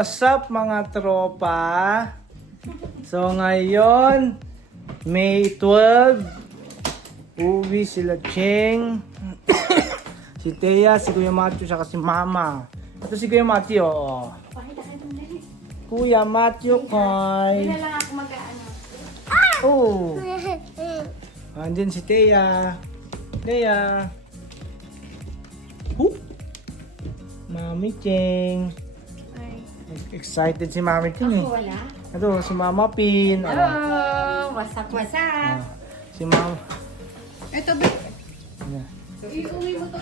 What's up mga tropa? So ngayon, May 12, uwi sila Cheng, si Thea, si Kuya Matthew, saka si Mama. Ito si Kuya Matthew, oo. Kuya Matthew, koy. Hindi lang ako mag-ano. Oh. Andyan si Thea. Thea. Mami Cheng. Ay. Excited si Mami Cheng eh. Ako wala. Ito, si Mama Pin. Hello! Wasak, wasak. Si Mama. Ito, ba? Ayan. Iuwi mo to.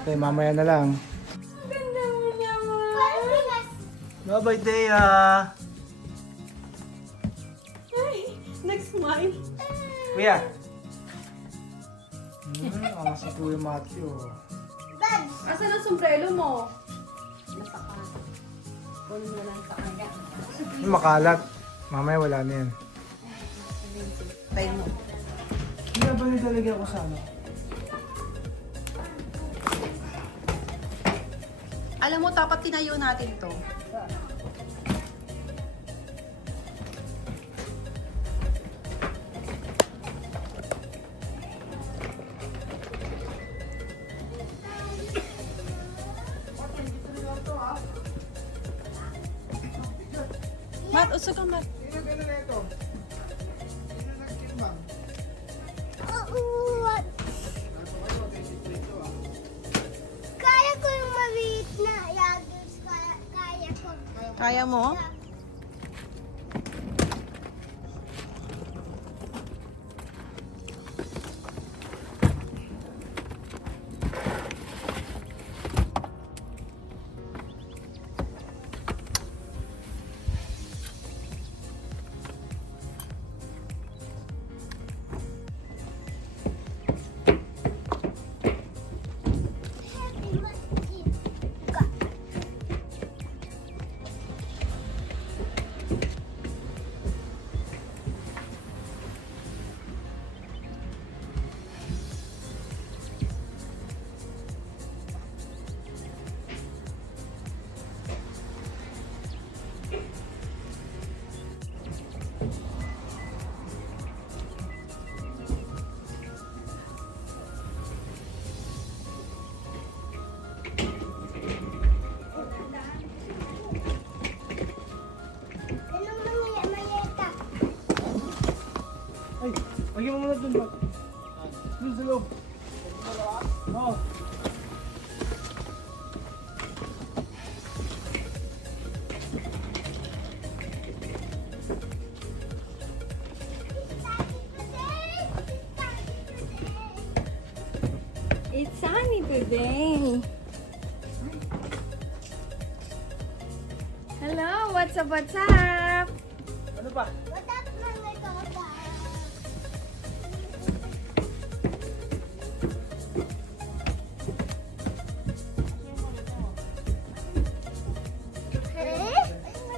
Okay, mamaya na lang. Ganda mo niya mo. Bye-bye, Thea. Ay, nag-smile. Kuya. Ang si Kuya Matthew. Asan ang sombrero mo? Nasa ka. Kunin mo lang sa kanya. Makalat. Mamaya wala na yan. Tayo mo. Hindi ba nilalagyan ko sa ano? Alam mo, dapat tinayo natin to. Mat, usog ka, Mat. Kaya ko yung maliit na yagis. Kaya ko. Kaya mo? Anong mayeta? Ay, lagyan mo muna dun ba? Dun sa loob. Oo. It's sunny today. Hello, what's up, what's up? Ano pa? Matap mga topa.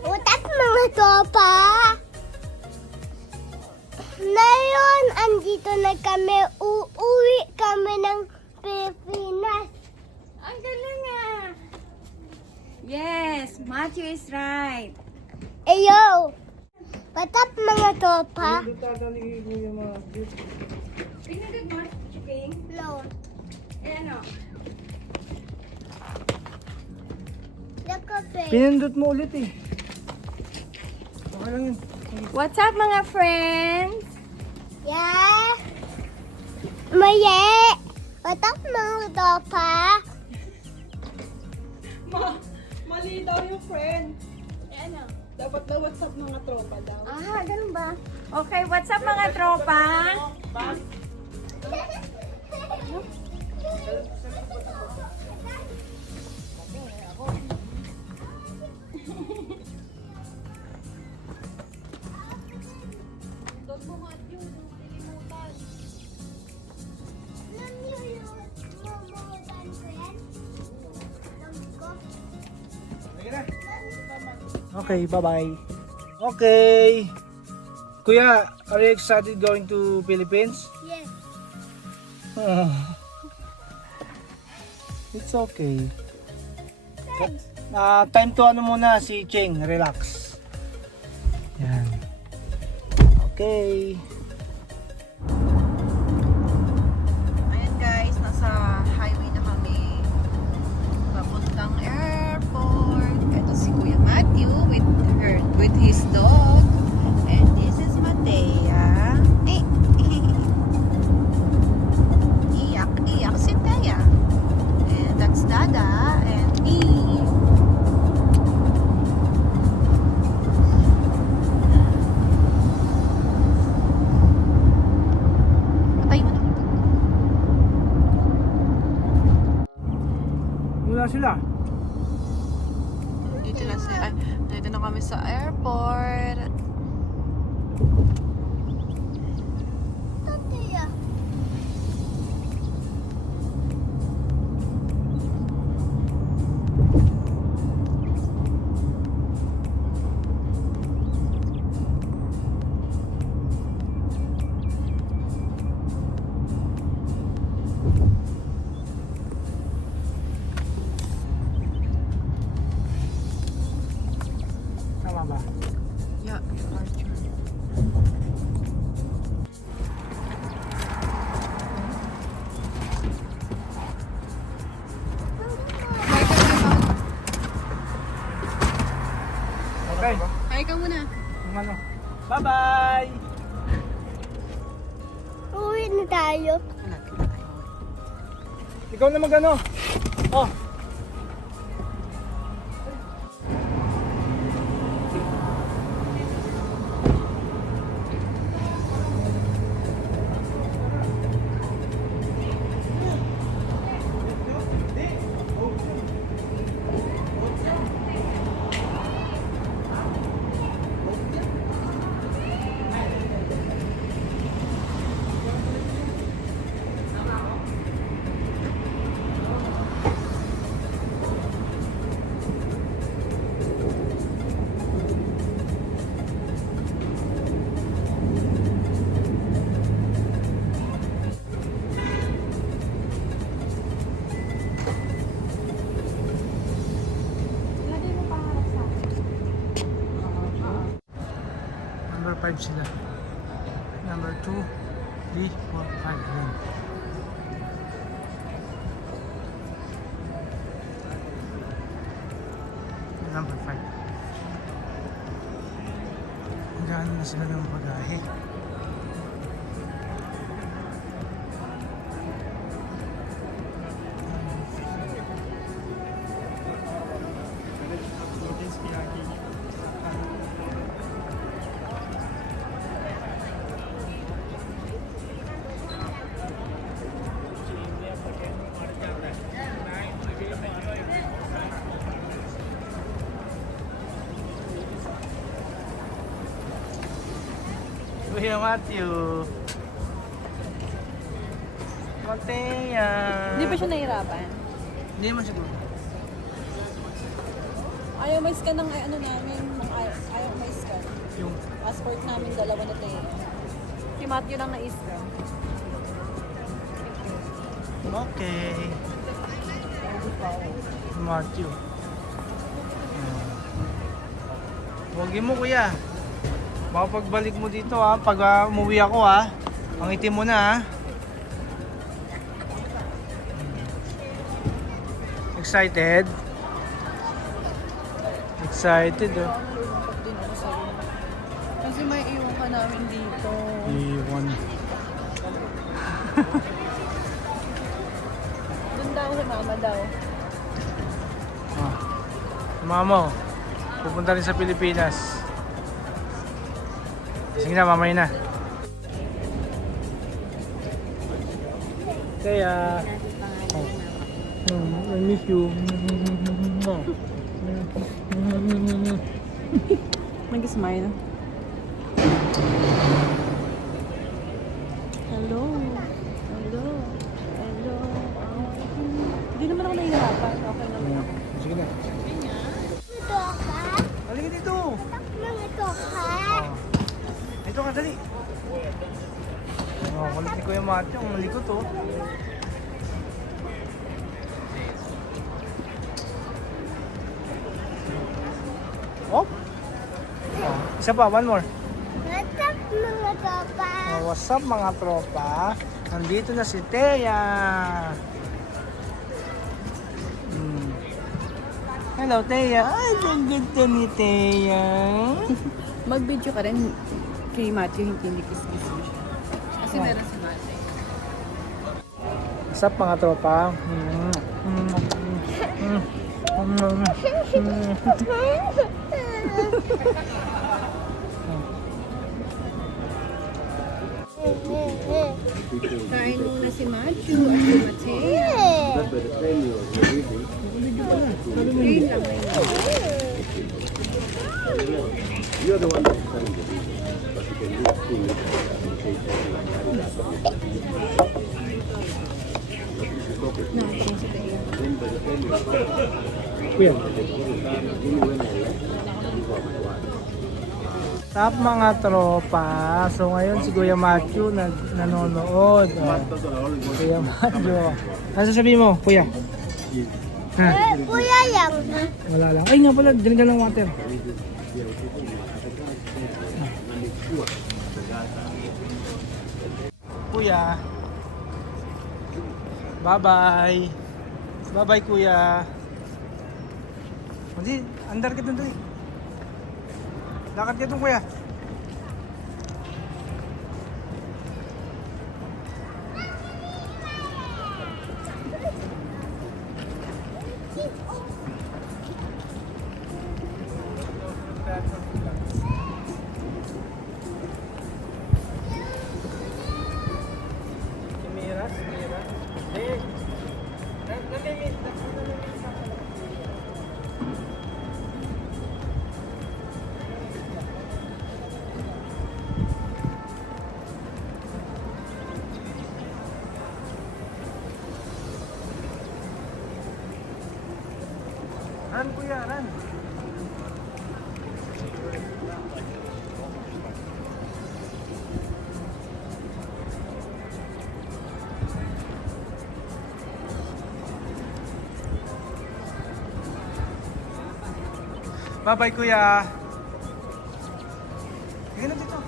Utap mga topa. Ngayon, andito na kami. Uuwi kami ng Pilipinas. Ang galing ah! Yes, Matthew is right. Ayo! Patap mga topa. Dito tatali Kuya Matthew. Pinagag mo, chicken? No. Eh ano? The cafe. Pinindot mo ulit eh. Okay lang yun. What's up mga friends? Yeah. Maye. Patap mga topa. Mali daw yung friend. Eh ano? Dapat daw WhatsApp mga tropa daw. Ah, ganun ba? Okay, what's up mga tropa? Okay, bye-bye. Okay. Kuya, are you excited going to Philippines? Yes. It's okay. Time to ano muna si Cheng, relax. Yan. Okay. Ayan guys, nasa highway na kami. Papuntang airport. Ito si Kuya Matthew with his dog. And this is Matea. Iyak si Teya. And that's Dada and me. Patay mo na. Mula sila. Dito na kami sa airport. Tataya. Tama ba? Yeah, departure. Okay. Hi ka muna. Yung ano. Bye-bye! Uwi na tayo. Ikaw na magano. Oh. Number 5 sila. Number 2, 3, 4, 5. Ayan. Number 5. Hanggang na sila ng bagahe. Kuya Matthew. Matea. Hindi pa siya nahirapan. Hindi naman siguro. Ayaw may scan ng ano namin. Ayaw may scan. Yung Passport namin dalawa na tayo. Si Matthew lang na-scan. okay. Matthew. Huwag mo kuya. Baka pagbalik mo dito ha, pag umuwi ako ha, ang itim mo na ha. Excited? Excited oh. Nalulungkot din ako sa'yo. Kasi may iwan ka namin dito. Iwan. Doon daw si mama daw. Ah. Mama, pupunta rin sa Pilipinas. Sige na, mamay na. Kaya, I miss you. Mag-smile. Hello. Hello. Hello. Hindi naman ako nahihirapan. Okay naman. Sige na. Ito ka? Halika dito. Mga ito ka? Ito ka, dali. Oh, kulit ni Kuya Matthew. Ang malikot oh. Isa pa, one more. What's up, mga tropa? Oh, what's up mga tropa? Nandito na si Thea. Hello, Thea. Ay, ang ganda ni Thea. Mag-video ka rin kay Matthew, hindi kiss-kiss mo siya. Kasi meron si Matthew. What's up mga tropa? Kain muna si Matthew at si Mateo. Wait lang ngayon. Kuya. Tap mga tropa. So ngayon si Kuya Matthew nanonood. Kuya Matthew. Ano sasabihin mo, Kuya? Ha? Kuya lang. Wala lang. Ay nga pala, dyan ka ng water. Kuya. Bye-bye. Bye-bye, Kuya. Hindi, andar ka dun doon. Lakad ka dun, Kuya. Mira. Eh, namimit ka. Ran, Kuya, ran. Bye-bye, Kuya. Sige na dito.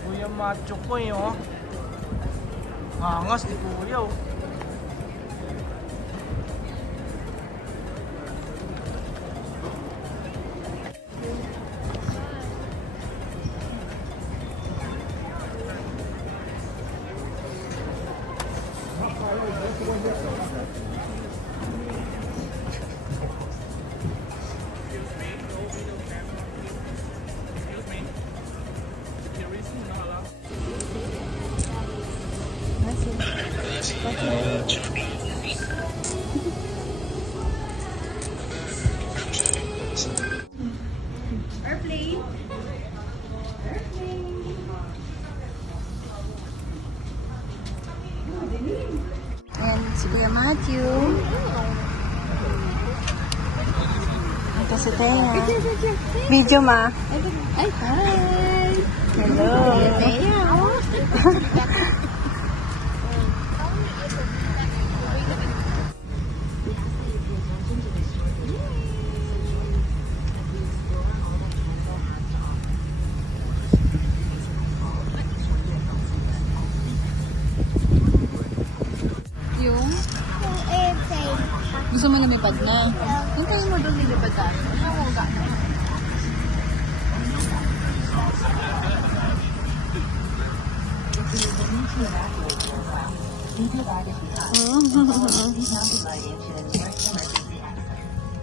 Kuya Macho ko eh, oh. Angas ni Kuya, oh. Airplane. And si Kuya Matthew. Ito si Thea. Video, ma. Ay, hi! Hello. Thea. Yung Yung airplane. gusto mo lumipad na. Hintayin mo doon nilipad ka.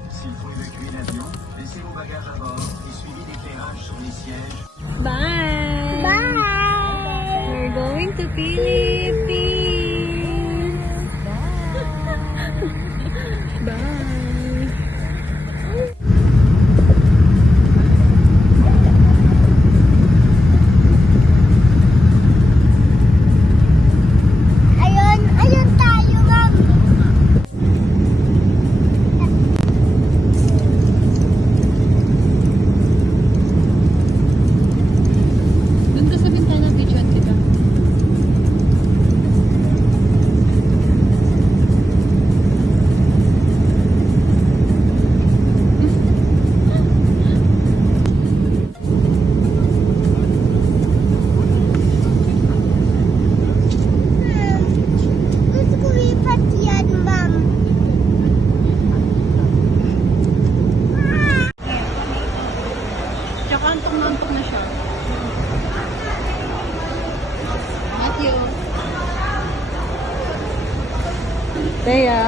S'il faut évacuer l'avion, laissez vos bagages à bord et suivez l'éclairage sur les sièges. Bye! Bye! We're going to Philippines! Bye! Ayun tayo, ma'am. Nakantong na siya. Matthew. Teya.